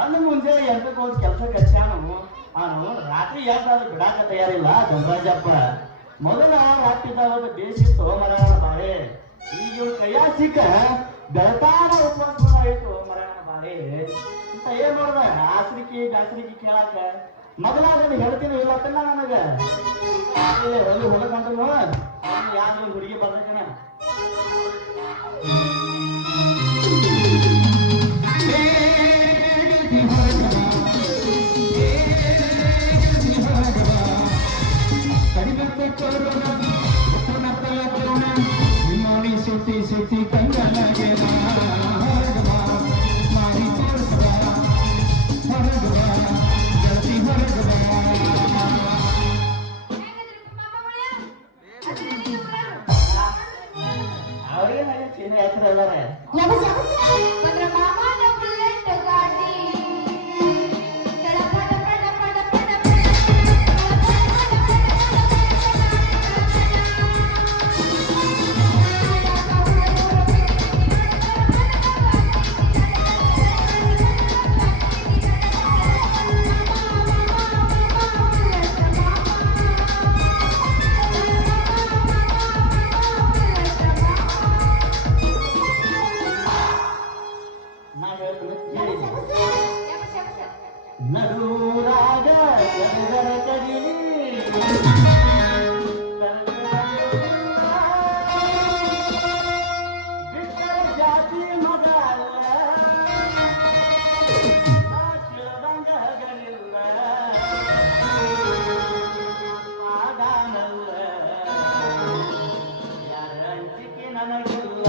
ಒಂದು ಮುಂಜಾನೆ ಎಂಟಕ್ಕೆ ಹೋದ್ ಕೆಲ್ಸಕ್ಕೆ ಹಚ್ಚಾನು ಅವನು ರಾತ್ರಿ ಯಾಕಾದ್ರೂ ಬಿಡಾಕ ತಯಾರಿಲ್ಲ ಧನರಾಜಪ್ಪ. ಮೊದಲ ರಾತ್ರಿದಾಗ ಬೇಸಿತ್ತು ಮರಣ ಬಾಳೆ, ಈಗ ಇವ್ರ ಕೈಯ ಸಿಕ್ಕ ಬೆಳತಾನ ಉಪವಾಸ ಆಯ್ತು ಮರಣ ಬಾಳೆ ಅಂತ ಏನ್ ಮಾಡ್ದ ಗಾಸರಿಕಿ ಕೇಳಾಕ ಮೊದಲಾಗದು ಹೇಳ್ತೀನಿ ಇಲ್ಲತ್ತಲ್ಲ ನನಗ ಹೊಲಿ ಹೊಲಕಂತನು ಯಾರು ಹುಡುಗಿ ಬರ್ಬೇಕನ ಸಿಟಿ ಕಂಗಲಗೆ ಮಾರಿ ತೋರಿಸಬ ಹೊರಗಬ ಜಲ್ದಿ ಹೊರಗಬ. ಅವ್ರಿಗೆ ಚೀನ ಹೆಸರು ಅಲ್ಲಾರೆ ನಡುರಾಗ ಜನಗರ ಕಡಿಲಿ ಬಿಟ್ಟರ ಜಾತಿ ಮಗಲ್ಲ ಕೇಳದಂಗ ಹಗಲಿಲ್ಲ ಆದಾನಲ್ಲ ಯಾರ ಅಂಜಿಕೆ ನನಗಿಲ್ಲ.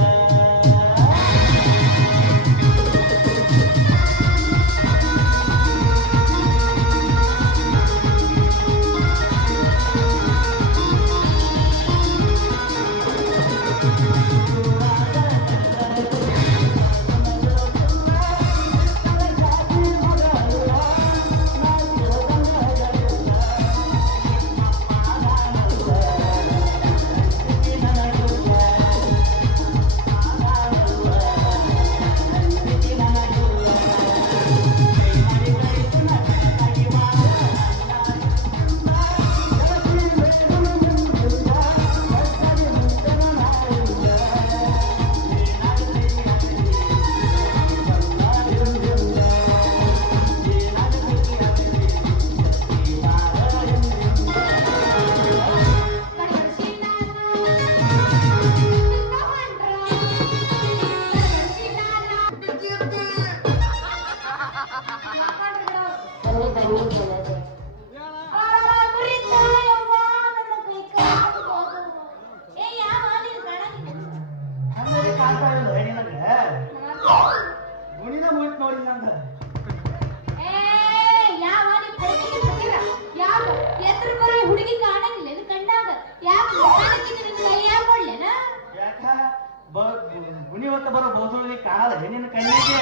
ಗುಣಿ ಹೊತ್ತ ಬರೋ ಬೋಸಲ್ಲಿ ಕಾಣಲ್ಲ ಹೆಣ್ಣಿನ ಕಣ್ಣಿಗೆ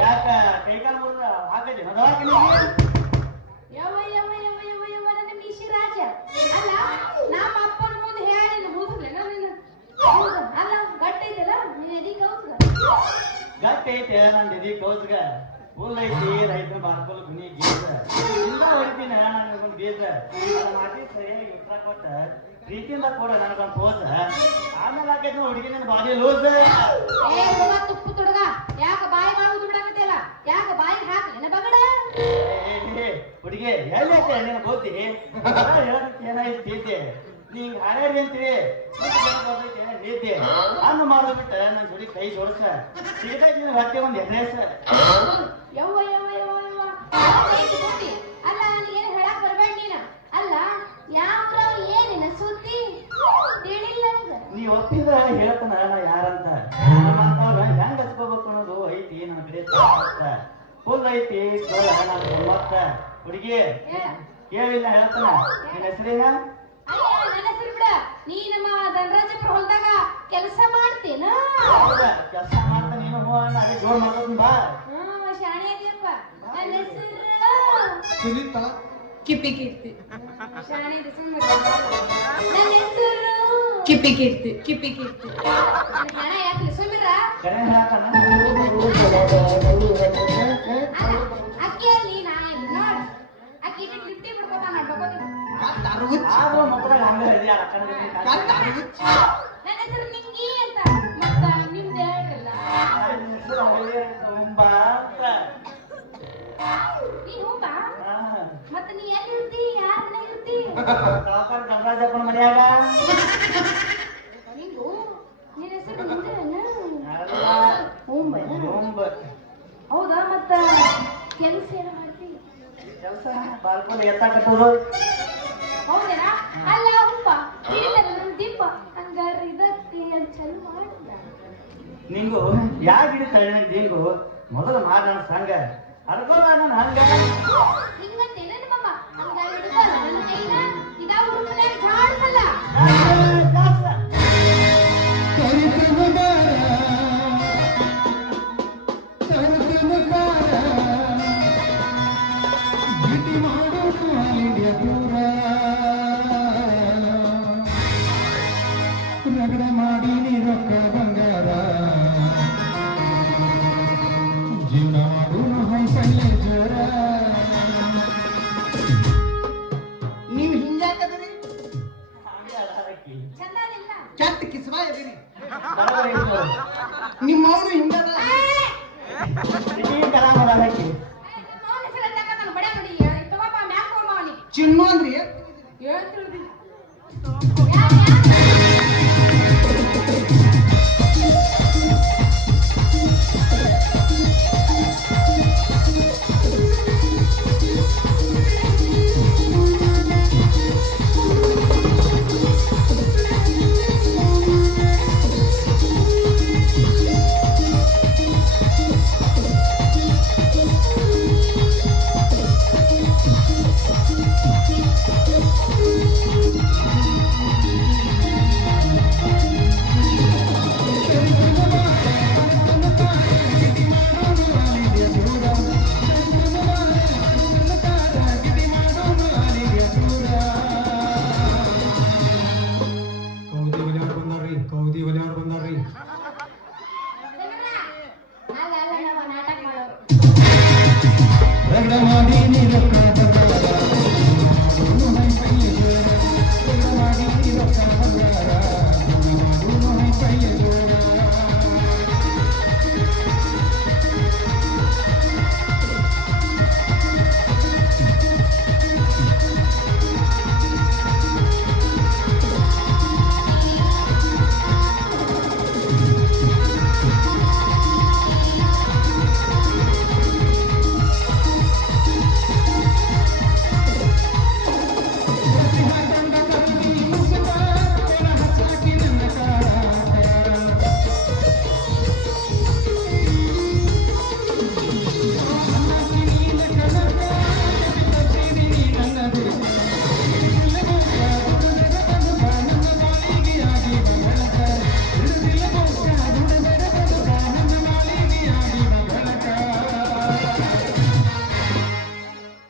ಯಾಕ ಕೈಕಾಲು ಮುರಿದ ಹಾಕೈತಿ ನನ್ನ ಮೀಶಿ ರಾಜ ಅಲ್ಲ ನಮ್ಮ ಅಪ್ಪನ ಮುಂದೆ ಹೇಳಿಲ್ಲ ಮುಗಿಸ್ಲೇನ ನೀನು ಅಲ್ಲ ಗಟ್ಟೈತಲ್ಲ ನೀನ್ ಎದಿ ಕೌಸ್ಗ ಗಟ್ಟೈತೆ ನನ್ನ ಎದಿ ಕೌಸ್ಗ ಫುಲ್ ಐತಿ ರೈತನ ಬಾರ್ಕೋಲ್ ಗುಣಿ ಗೀಸ ಇಲ್ಲ ಹೊಡಿತೀನಿ ನನಗೊಂದು ಬೀಜ ನನ್ನ ಮಾತಿ ಸರಿಯಾಗಿ ಉತ್ತರ ಕೊಟ್ಟ ಪ್ರೀತಿಯಿಂದ ಕೊಡ ನನಗೊಂದು ಪೋಸ ಆಮೇಲೆ ಹಾಕೈತಿ ಹುಡುಗಿ ನನ್ನ ಬಾಡಿ ಲೂಸ್ ತುಪ್ಪು ತುಡುಗ ಯಾಕ ಬಾಯಿ ಮಾಡುದು ಬಿಡಾಕತ್ತಿಲ್ಲ ಯಾಕ ಬಾಯಿ ಹಾಕ್ಲೇನ ಬಗಡ ಹುಡುಗಿ ಎಲ್ಲಿ ನಿನ್ನ ಗೋತಿ ಹೇಳಕ್ಕೆ ಏನಾಯ್ತು ನೀಂಗ್ ಹಾಡ್ಯಾರಿ ಅಂತೀವಿ ನೀತಿ ಅನ್ನ ಮಾಡೋಬಿಟ್ಟ ನನ್ನ ಜೋಡಿ ಕೈ ಜೋಡಿಸ ಸಿಗದಾಗಿ ನಿನ್ನ ಹೊಟ್ಟೆ ಒಂದು ಎಡ್ರೆಸ್ ಯವ್ವ ಯವ್ವ ಯವ್ವ ಯವ್ವ ಅಲ್ಲ ನೀನ್ ಹೇಳಕ್ ಬರ್ಬೇಡ ನೀನ ಅಲ್ಲ ಯಾಕ್ರ ಏನಿನ ಸುದ್ದಿ ಹೇಳಿಲ್ಲ ನೀ ಒಪ್ಪಿದ ಹೇಳ್ತಾನ ನಾ ಯಾರಂತ ನಮ್ಮಂತವ್ರ ಹೆಂಗ್ ಹಚ್ಕೋಬೇಕು ಅನ್ನೋದು ಐತಿ ನನ್ನ ಕಡೆ ಫುಲ್ ಐತಿ ಕೇಳ ನನ್ನ ಗಮ್ಮತ್ತ ಹುಡುಗಿ ಕೇಳಿಲ್ಲ ಹೇಳ್ತಾನ ನಿನ್ನ ಹೆಸರೇನ ನನ್ನ ಹೆಸರು ಬಿಡ ನೀ ನಮ್ಮ ಧನರಾಜಪ್ಪ ಹೊಲ್ದಾಗ ಕೆಲಸ ಮಾಡ್ತೇನ ಕೆಲಸ ಮಾಡ್ತಾ ನೀನು ಅದೇ ಜೋರ್ ಮಾಡ್ಕೊತೀನಿ ಬಾ ಶಾಣೆ ಇದೆಯಪ್ಪ ನನ್ನ ಹೆಸರು ಸುನೀತಾ ಕಿಪ್ಪಿ ಕೀರ್ತಿ ಶಾಣೆ ಇದೆ ನನ್ನ ಹೆಸರು ಕಿಪ್ಪಿ ಕೀರ್ತಿ ಕಿಪ್ಪಿ ಕೀರ್ತಿ ಶಾಣೆ ಯಾಕೆ ಸುಮಿರ ಕರೆ ಹೇಳ್ತಾನ ಮಾಡ್ಬೇಕು ಆದ್ರೂ ಮಕ್ಕಳಾಗ ಹಂಗ ಇದೆ ಆ ಕಡೆ ನನ್ನ ಹೆಸರು ನಿಂಗಿ ಅಂತ ಮತ್ತ ನಿಮ್ದು ಹೇಳ್ರಲ್ಲ ತುಂಬಾ ಅಂತ ನೀ ಹೋಗ್ತಾ ಮತ್ತ ನೀ ಎಲ್ಲಿ ಇರ್ತಿ ಯಾರನ್ನ ಇರ್ತಿ ಸಾವುಕಾರ ಧನರಾಜಪ್ಪನ ಮನ್ಯಾಗ ನಿಂಗು ನಿನ್ನ ಹೆಸರು ನಿಂದೇನ ಅಲ್ಲ, ಹೋಂಬ ತುಂಬ ಹೌದಾ ಮತ್ತ ಕೆಲಸ ಏನು ಮಾಡ್ತಿ ಕೆಲಸ ಬಾಲ್ಕೊಂಡು ಎತ್ತಾಕತ್ತವ್ರು ಹೌದೇನಾ ಅಲ್ಲ ಹುಪ್ಪ ಹಿಡಿದಲ್ಲ ನನ್ನ ದೀಪ ಹಂಗಾರ ಇದಕ್ಕೆ ಅಲ್ಲಿ ಚಲು ಮಾಡಿದ ನಿಂಗು ಯಾಕೆ ಹಿಡಿತಾಳೆ ನಿಂಗು ಮೊದಲು ಮಾಡೋಣ ಸಂಘ ಅರ್ಗೋ ನಾನು ಹಂಗ ಹಿಂಗಂತೆ ನನ್ನ ಮಮ್ಮ ಹಂಗಾರ ಹಿಡಿದಲ್ಲ ನನ್ನ ಕೈನ ಇದಾ ಹುಡುಗನ ಜಾಡ್ಸಲ್ಲ ರಗಡ ಮಾಡಿ ರೊಕ್ಕ ಬಂಗಾರ ಜೀವನ ಮಾಡು ಹಂಸಲ್ಲ ಜೋರ ನೀವು ಹಿಂಗ್ಯಾಕದ್ರಿ ಚಂದ ಇಲ್ಲ ಕೆಟ್ಟ ಕಿಸ್ಬಾ ಇದೀರಿ ಬರೋಬ್ಬರಿ ಇತ್ತು. ನಿಮ್ಮವ್ರು ಹಿಂಗದ ಇಡೀ ಕರಾಮದ ಹಾಕಿ ಮೌನ ಹೆಸರು ತಕ್ಕ ನಾನು ಬಡ ಬಡಿ ತಗೋಬಾ ಮ್ಯಾಕ್ ಹೋಗ್ಬಾ ಅವನಿಗೆ ಚಿನ್ನು ಅಂದ್ರಿ ಏನ್ ತಿಳಿದಿ ಕೌದಿ ಒಲೆಯವ್ರು ಬಂದಾರ್ರಿ ಅಲ್ಲ ಅಲ್ಲ ನಾವು ನಾಟಕ ಮಾಡೋರು ರಗಡ ಮಾಡಿ ರೊಕ್ಕ ಬಂಗಾರ ರಗಡ ಮಾಡಿ ರೊಕ್ಕ ಬಂಗಾರ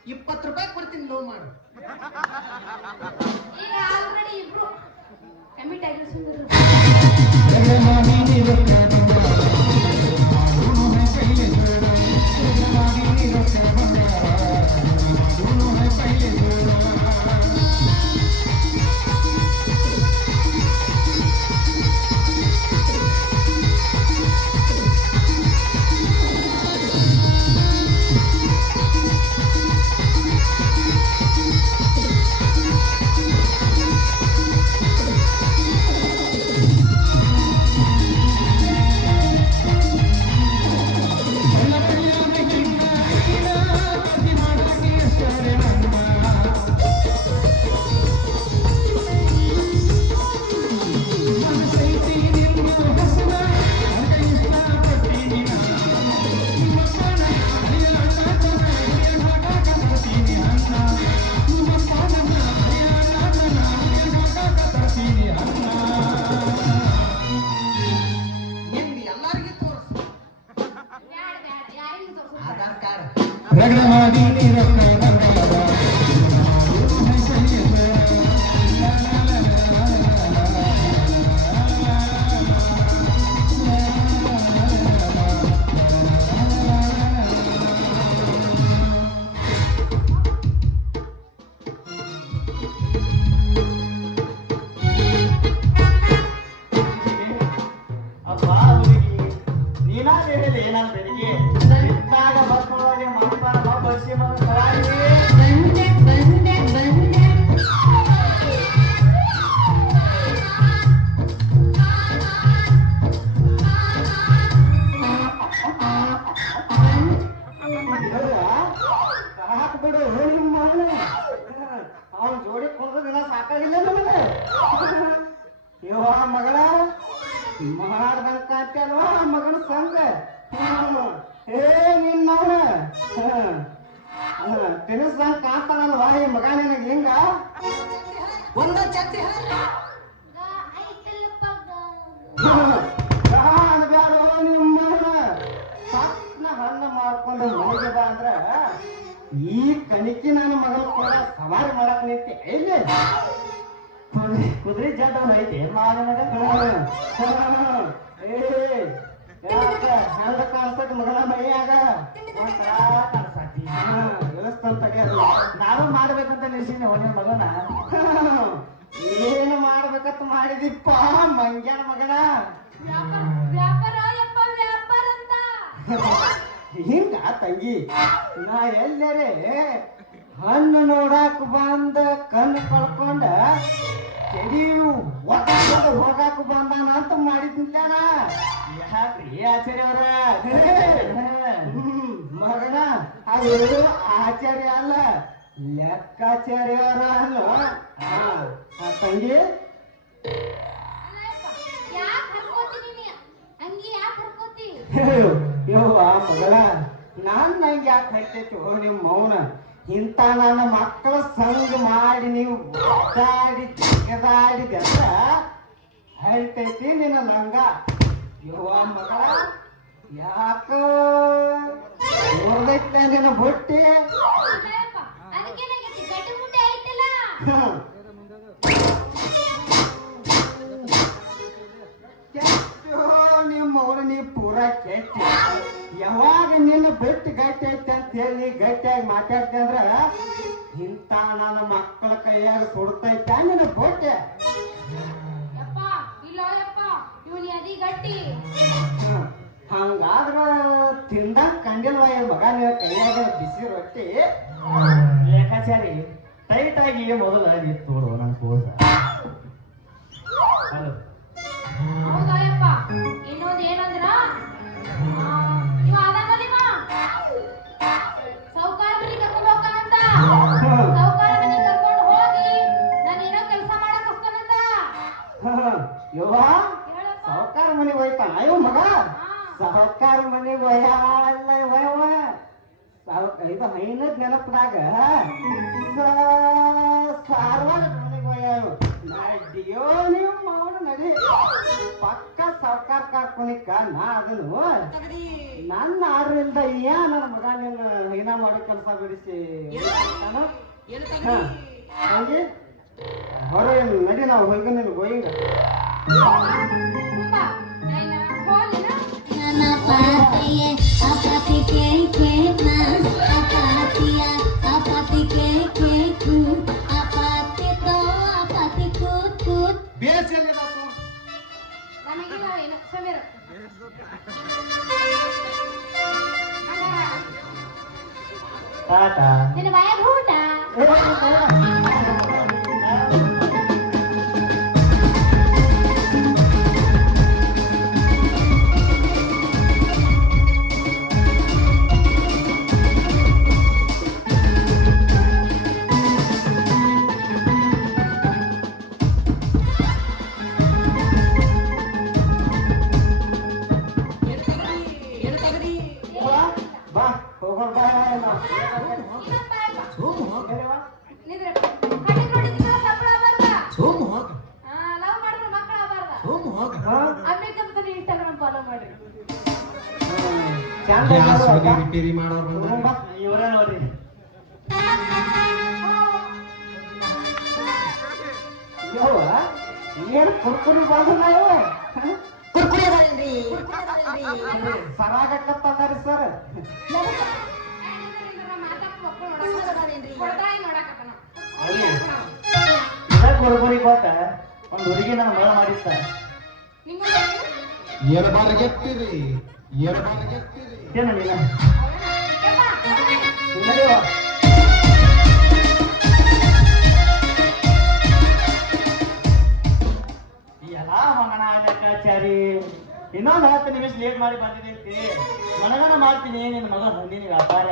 ₹20 ಕೊಡ್ತೀನಿ ಲವ್ ಮಾಡು ಈಗ ಆಲ್ರೆಡಿ ಇಬ್ರು ಕಮಿಟ್ ಆಗಿ ಸುಂದರ ರಗಡ ಮಾಡಿ ರೊಕ್ಕ ಬಂಗಾರ ರೊಕ್ಕ ಬಂಗಾರ ನಾನು ಬೆಳಿಗ್ಗೆ ಇದ್ದಾಗ ಬಸ್ನೊಳಗೆ ಮಾಡ್ತಾರ ಬಸ್ಸಿ ಮಗ ಸರಾಗಿ ಬಂದೆ ಬಂದೆ ಬಂದೆ ಬಿಡು ನಿಮ್ಮ ಮಗನ ಅವನ ಜೋಡಿ ಕುಂದ್ರ ದಿನ ಸಾಕಾಗಿಲ್ಲ ನಮಗೆ ಇವ ಮಗಳ ಮಾಡ್ದಂಗ ಕಾಟ್ಯಾನೋ ಮಗನ ಸಂಗ ಏ ನಿನ್ನವನ ತಿನ್ನಿಸ್ದಂಗ ಕಾಣ್ತಾನಲ್ವಾ ಈ ಮಗ ನಿನಗೆ ಹಿಂಗ ಒಂದ ಛತ್ರಿ ಬ್ಯಾಡೋ ನಿಮ್ಮ ಸಣ್ಣ ಹಣ್ಣು ಮಾಡ್ಕೊಂಡು ಮನೆಗೆ ಬಾ ಅಂದ್ರ ಈ ಕಣಿಕಿ ನನ್ನ ಮಗಳ ಕೂಡ ಸವಾರಿ ಮಾಡಕ್ ನಿಂತಿ ಎಲ್ಲಿ ಕುದುರೆ ಜಡ್ ಅವ್ನು ಐತಿ ಮಾಡ ಮಗ ಏ ಹೆಂಗ ಕಾಣಿಸ್ತೈತಿ ಮಗನ ಮೈಯಾಗ ಕಾಣಿಸಾತಿ ದೇವಸ್ಥಾನ ತಡೆಯೋದು ನಾನು ಮಾಡ್ಬೇಕಂತ ನಿಲ್ಸಿನಿ ಒಳ್ಳೆ ಮಗನ ಏನು ಮಾಡ್ಬೇಕಂತ ಮಾಡಿದಿಪ್ಪ ಮಂಗ್ಯಾನ ಮಗನ ವ್ಯಾಪಾರ ಯಪ್ಪ ವ್ಯಾಪಾರ ಅಂತ ಹಿಂಗ ತಂಗಿ ನಾ ಎಲ್ಲರೇ ಹಣ್ಣು ನೋಡಾಕ ಬಂದ ಕಣ್ಣು ಕಳ್ಕೊಂಡ ಕೆಡಿ ಹೋಗಾಕ ಬಂದಾನ ಅಂತ ಮಾಡಿದ್ನ ಯಾಕ್ರಿ ಆಚಾರ್ಯ ಅವ್ರ ಮಗನ ಅದು ಆಚಾರ್ಯ ಅಲ್ಲ ಲೆಕ್ಕಾಚಾರ್ಯ ಅಲ್ಲ ತಂಗಿ ಯಾಕೆ ಹರ್ಕೋತಿ ನೀನು ಅಂಗಿ ಯಾಕೆ ಹರ್ಕೋತಿ ಯವ್ವ ಮಗಳ ನಾನ್ ನಂಗೆ ಯಾಕೆ ಹೈತೈತಿ ಹೋ ನಿಮ್ಮ ಮೌನ ಇಂಥ ನನ್ನ ಮಕ್ಕಳ ಸಂಗ ಮಾಡಿ ನೀವು ಒದ್ದಾಡಿ ತೆಗೆದಾಡಿ ಗಂಡ ಹೈತೈತಿ ನಿನ್ನ ನಂಗ ಯವ್ವ ಮಗಳ ಯಾಕ ನೋಡ್ದೈತೆ ನಿನ್ನ ಬುಟ್ಟಿ ಅಲ್ಲಪ್ಪ ಅದಕ್ಕೇನಾಗೈತಿ ಗಟ್ಟಿ ಮುಟ್ಟಿ ಐತಲ್ಲ ಕೆಟ್ಟು ನಿಮ್ಮ ಅವಳು ನೀ ಪೂರ ಕೆಟ್ಟಿ ಯಾವಾಗ ನಿನ್ನ ಬಿಟ್ಟು ಗಟ್ಟಿ ಐತೆ ಅಂತ ಹೇಳಿ ಗಟ್ಟಿಯಾಗಿ ಮಾತಾಡ್ತೆ ಅಂದ್ರ ಇಂಥ ನನ್ನ ಮಕ್ಕಳ ಕೈಯಾಗ ಸುಡ್ತೈತೆ ನಿನ್ನ ಬೊಟ್ಟೆ ಯಪ್ಪ ಇಲ್ಲ ಯಪ್ಪ ಇವನಿ ಅದಿ ಗಟ್ಟಿ ಹಂಗಾದ್ರ ತಿಂದಂಗ ಕಂಡಿಲ್ವ ಈ ಮಗ ನಿನ್ನ ಕೈಯಾಗ ಬಿಸಿ ರೊಟ್ಟಿ ಲೆಕ್ಕಾಚಾರಿ ಟೈಟ್ ಆಗಿ ಮೊದಲ ನಿಂತು ನೋಡು ನನ್ನ ಕೋಸ ಹಲೋ ಹೌದಾ ಯಪ್ಪ ಇನ್ನೊಂದು ಏನಂದ್ರ ಇವ ಅದಾನಲ್ಲಿವ ಸೌಕಾರ ಮನೆಗೆ ಕರ್ಕೊಂಡು ಹೋಗ್ತಾನಂತ ಸೌಕಾರ ಮನೆಗೆ ಕರ್ಕೊಂಡು ಹೋಗಿ ನಾನು ಏನೋ ಕೆಲಸ ಮಾಡಕ್ ಹಸ್ತಾನಂತ ಯವ್ವ ಹೇಳಪ್ಪ ಸಾವುಕಾರ ಮನೆಗೆ ಹೋಯ್ತಾನ ಅಯ್ಯೋ ಮಗ ಸಾವುಕಾರ ಮನೆಗೆ ಒಯ್ಯಲ್ಲ ಒಯ್ಯವ ಇದು ಹೈನದ್ ನೆನಪದಾಗ ಸಾರವಾಡ ಮನೆಗೆ ಒಯ್ಯವ ನಡಿಯೋ ನೀವು ಮಾವನ ನಡಿ ಪಕ್ಕ ಸಾವುಕಾರ ಕಾರ್ಕೊನಿಕ ನಾ ಅದನ್ನು ನನ್ನ ಆರ್ಡರ್ ಇಲ್ದ ನನ್ನ ಮಗ ನಿನ್ನ ಹೈನ ಮಾಡೋ ಕೆಲಸ ಬಿಡಿಸಿ ಹಂಗೆ ಹೊರ ನಡಿ ನಾವು ಹೋಗಿ ನಿನ್ ಗೋಯಿಂಗ ತುಂಬಾ Naina ಹೋಲಿನ Apatía, apatía que apatía, apatía que apatía kut. ಬೇಸಿಗೆ ನನಗಿಲ್ಲ ಏನು ಸಮೀರ ಟಾಟಾ ನಿನ್ನ ಬಾಯಾಗ ಊಟ ಬಾ ಹೋಗೋಣ ಬಾ ನಿದ್ರೆ ಕಟ್ಟಿಗೆ ರೊಟ್ಟಿ ತಿನ್ನೋ ಸಪ್ಪಳ ಬರ್ದ ಲವ್ ಮಾಡಿದ್ರೆ ಮಕ್ಕಳ ಬರ್ದ ಅಮ್ಮಿ ಕಂಪನಿ ಇನ್ಸ್ಟಾಗ್ರಾಮ್ ಫಾಲೋ ಮಾಡ್ರಿ ರಿಪೇರಿ ಮಾಡೋರು ಬಂದ ಇವರ ನೋಡ್ರಿ ಯವ್ವ ಏನು ಕುರ್ಕುರಿ ಬಾಜನ ಇವ ಸರಾಗಟ್ಟತ್ತಾರಿ ಸರ್ ಇದ ಕೊರಗೊರಿ ಕೊಟ್ಟ ಒಂದು ಹುಡುಗಿ ನಾನು ಮಳ ಮಾಡಿತ್ತ ಎರಬಾರಗೆತ್ತಿರಿ ಎರಬಾರಗೆತ್ತಿರಿ ಏನ ನೀನ ಯಪ್ಪ, ನಡೆಯುವ ಎಲ್ಲ ಮಗನ ಲೆಕ್ಕಾಚಾರಿ ಇನ್ನೊಂದು 10 ನಿಮಿಷ ಲೇಟ್ ಮಾಡಿ ಬಂದಿದ್ದೀರಿ ಮನಗನ ಮಾಡ್ತೀನಿ ನಿನ್ನ ಮಗ ಹೊಂದಿನಿ ವ್ಯಾಪಾರ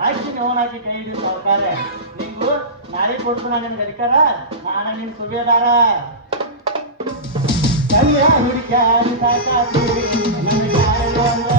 ಹಾಕಿ ಅವನ್ ಹಾಕಿ ಕೈ ಹಿಡಿದು ಸಾವುಕಾರ ನಿಂಗು ನಾಳೆ ಕೊಡ್ತು ನಾನು ನಿನ್ಗೆ ಅಧಿಕಾರ ನಾನ ನಿನ್ ಸುಬೇದಾರ ಕಲ್ಯ ಹುಡುಕ್ಯಾರಿ ಸಾಕಾತಿ ನನಗೆ ಯಾರು ಅಂದ್ರ